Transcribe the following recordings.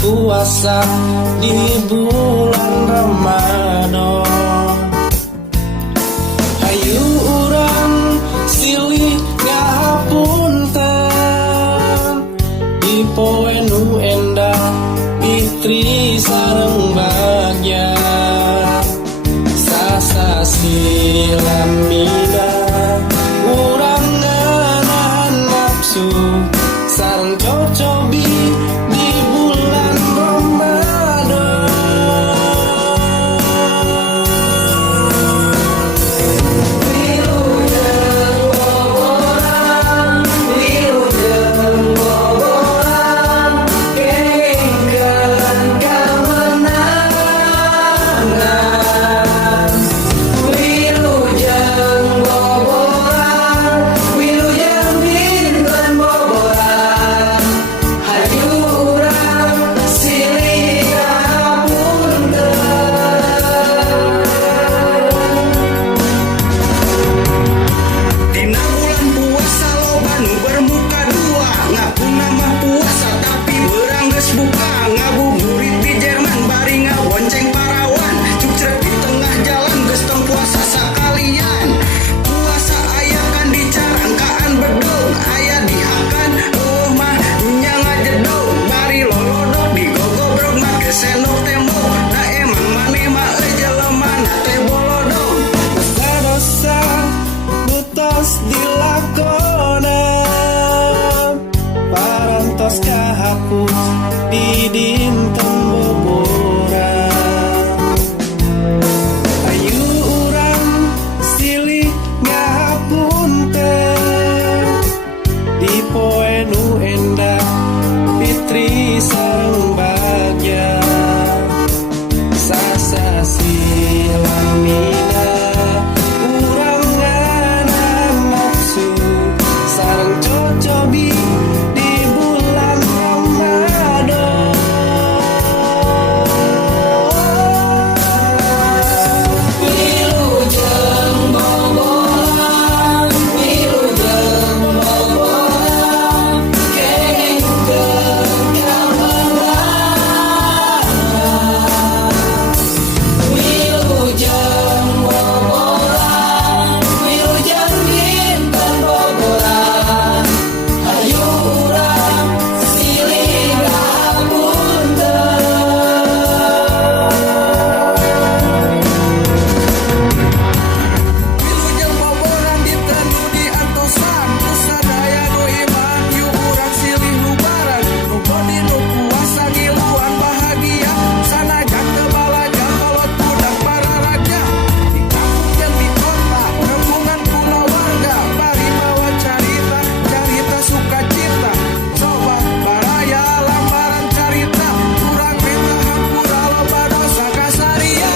puasa di bulan Ramadan. Hayu urang silih ngahapunten di poe nu endah fitri sareng bagja sasasi lamina urang nahan nafsu sareng cocobi di bulan Ramadan. Wilujeng boboran, wilujeng boboran, kengingkeun kamenangan. Wilujeng boboran, wilujeng dinten boboran, hayu urang silih ngahapunten. Dina bulan puasa loba nu bermuka dua, ngapuna mah puasa tapi beurang geus buka. Ngabuburit di Jerman bari ngabonceng parawan, cukcrek di tengah jalan geus tong puasa sakalian. Puasa aya kan dicarangkaan bedung, aya dihakan mah dunya ngajedong. Bari lolodok digogobrog make sendok tembok, da emang maneh mah jelema na teh bolodong. Dosa butos dilakonan parantos kahapus di dinten boboran. Ayu urang silih ngahapunten di poe nu endah fitri sareng bagja sasasi lamina urang nganan nafsu sareng cocobi di bulan Ramadan. Wilujeng bobolan, wilujeng bobolan, kengingkeun kamenangan. Wilujeng bobolan, wilujeng dinten bobolan, hayu urang silih ngahapunten. Wilujeng boboran dinten nu diantosan, terus sadaya nu iman yu urang silih lubaran. Nu bodi nu puasa ngiluan bahagia, sanajan teu balaja kolot budak para raja. Di kampung jeung di kota, rembugan kuno warga, bari mawa carita, carita sukacita. Coba baraya lambaran carita, urang minta hampura loba dosa kasaria.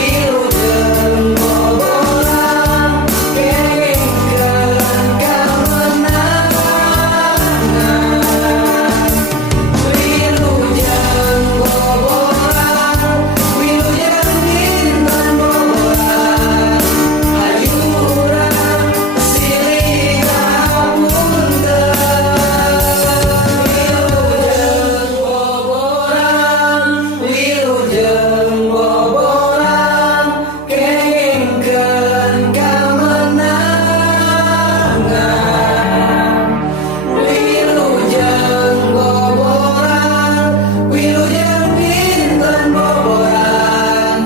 Wilujeng bobolan, kengingkeun kamenangan. Wilujeng bobolan, wilujeng dinten bobolan, hayu urang silih ngahapunten. Wilujeng bobolan, wilujeng bobolan, kengingkeun kamenangan. Wilujeng bobolan, wilujeng dinten bobolan,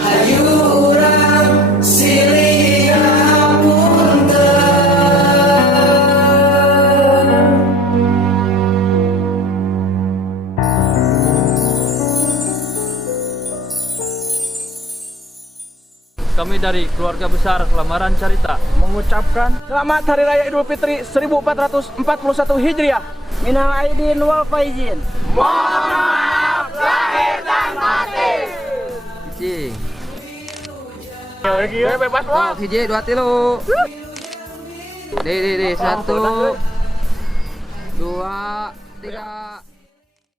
hayu urang silih ngahapunten. Kami dari keluarga besar Lamaran Carita mengucapkan selamat Hari Raya Idul Fitri 1441 Hijriah. Minal aidin wal faizin. Hiji. Bebas wah. Hiji 2 3. Di 1 2 3